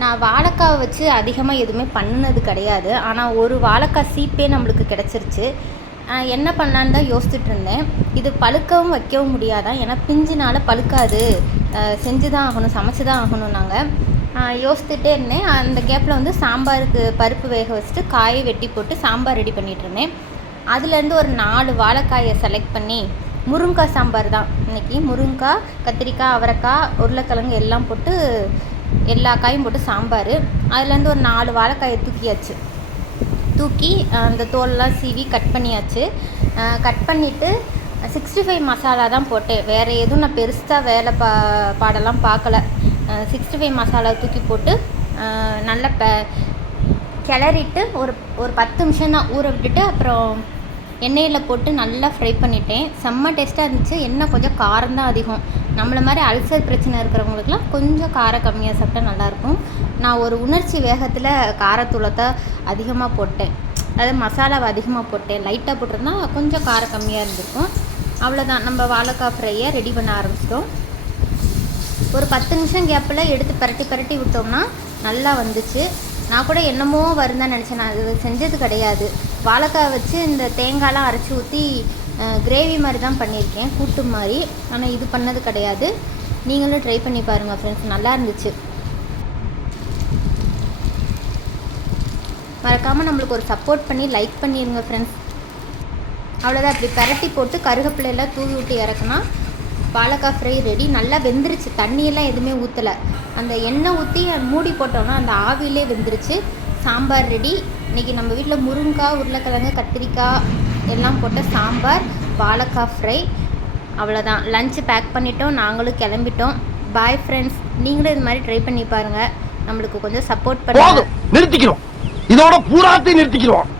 நான் வாழைக்காவை வச்சு அதிகமாக எதுவுமே பண்ணினது கிடையாது. ஆனால் ஒரு வாழைக்காய் சீப்பே நம்மளுக்கு கிடச்சிருச்சு. என்ன பண்ணலான்னு தான் யோசிச்சுட்டு இருந்தேன். இது பழுக்கவும் வைக்கவும் முடியாதான், ஏன்னா பிஞ்சினால பழுக்காது, செஞ்சு தான் ஆகணும், சமைச்சு தான் ஆகணும். நாங்கள் யோசிச்சுட்டே இருந்தேன். அந்த கேப்பில் வந்து சாம்பாருக்கு பருப்பு வேக வச்சுட்டு காயை வெட்டி போட்டு சாம்பார் ரெடி பண்ணிகிட்டு இருந்தேன். அதுலேருந்து ஒரு 4 வாழைக்காயை செலக்ட் பண்ணி முருங்கைக்காய் சாம்பார் தான் இன்றைக்கி. முருங்கைக்காய், கத்திரிக்காய், அவரைக்காய், உருளைக்கிழங்கு எல்லாம் போட்டு எல்லா காயும் போட்டு சாம்பார். அதுலேருந்து ஒரு 4 வாழைக்காயை தூக்கி அந்த தோலெலாம் சீவி கட் பண்ணியாச்சு. கட் பண்ணிவிட்டு 65 மசாலா தான் போட்டேன். வேறு எதுவும் நான் பெருசாக வேலை பாடெல்லாம் பார்க்கல. 65 மசாலா தூக்கி போட்டு நல்லா கிளறிட்டு ஒரு 10 நிமிஷம் தான் ஊற விட்டுட்டு அப்புறம் எண்ணெயில் போட்டு நல்லா ஃப்ரை பண்ணிட்டேன். செம்ம டேஸ்ட்டாக இருந்துச்சு. எண்ணெய் கொஞ்சம் காரம் தான் அதிகம். நம்மளை மாதிரி அல்சர் பிரச்சனை இருக்கிறவங்களுக்குலாம் கொஞ்சம் காரம் கம்மியாக சாப்பிட்டா நல்லாயிருக்கும். நான் ஒரு உணர்ச்சி வேகத்தில் காரத்தூளத்தை அதிகமாக போட்டேன், அதாவது மசாலாவை அதிகமாக போட்டேன். லைட்டாக போட்டிருந்தா கொஞ்சம் காரம் கம்மியாக இருந்திருக்கும். அவ்வளோதான், நம்ம வாழைக்காய் ஃப்ரையை ரெடி பண்ண ஆரம்பிச்சிட்டோம். ஒரு 10 நிமிஷம் கேப்பில் எடுத்து பரட்டி விட்டோம்னா நல்லா வந்துச்சு. நான் கூட என்னமோ வருந்தான்னு நினச்சேன். நான் அது செஞ்சது கிடையாது. வாழைக்காய் வச்சு இந்த தேங்காயெலாம் அரைச்சி ஊற்றி கிரேவி மாதிரி தான் பண்ணியிருக்கேன், கூட்டு மாதிரி. ஆனால் இது பண்ணது கிடையாது. நீங்களும் ட்ரை பண்ணி பாருங்கள் ஃப்ரெண்ட்ஸ், நல்லா இருந்துச்சு. மறக்காமல் நம்மளுக்கு ஒரு சப்போர்ட் பண்ணி லைக் பண்ணிடுங்க ஃப்ரெண்ட்ஸ். அவ்வளோதான், இப்படி பரட்டி போட்டு கருவேப்பிலையெல்லாம் தூவி விட்டு இறக்குனா வாழைக்காய் ஃப்ரை ரெடி. நல்லா வெந்துருச்சு, தண்ணியெல்லாம் எதுவுமே ஊற்றலை. அந்த எண்ணெய் ஊற்றி மூடி போட்டோன்னா அந்த ஆவிலே வெந்துருச்சு. சாம்பார் ரெடி. இன்றைக்கி நம்ம வீட்டில் முருங்கைக்காய், உருளைக்கிழங்கு, கத்திரிக்காய் எல்லாம் போட்ட சாம்பார், வாழைக்காய் ஃப்ரை. அவ்வளோதான், லஞ்சு பேக் பண்ணிட்டோம், நாங்களும் கிளம்பிட்டோம். Bye friends. நீங்களும் இது மாதிரி ட்ரை பண்ணி பாருங்கள். நம்மளுக்கு கொஞ்சம் சப்போர்ட் பண்ணுங்க. நிறுத்திக்கிறோம், இதோட பூராத்தையும் நிறுத்திக்கிறோம்.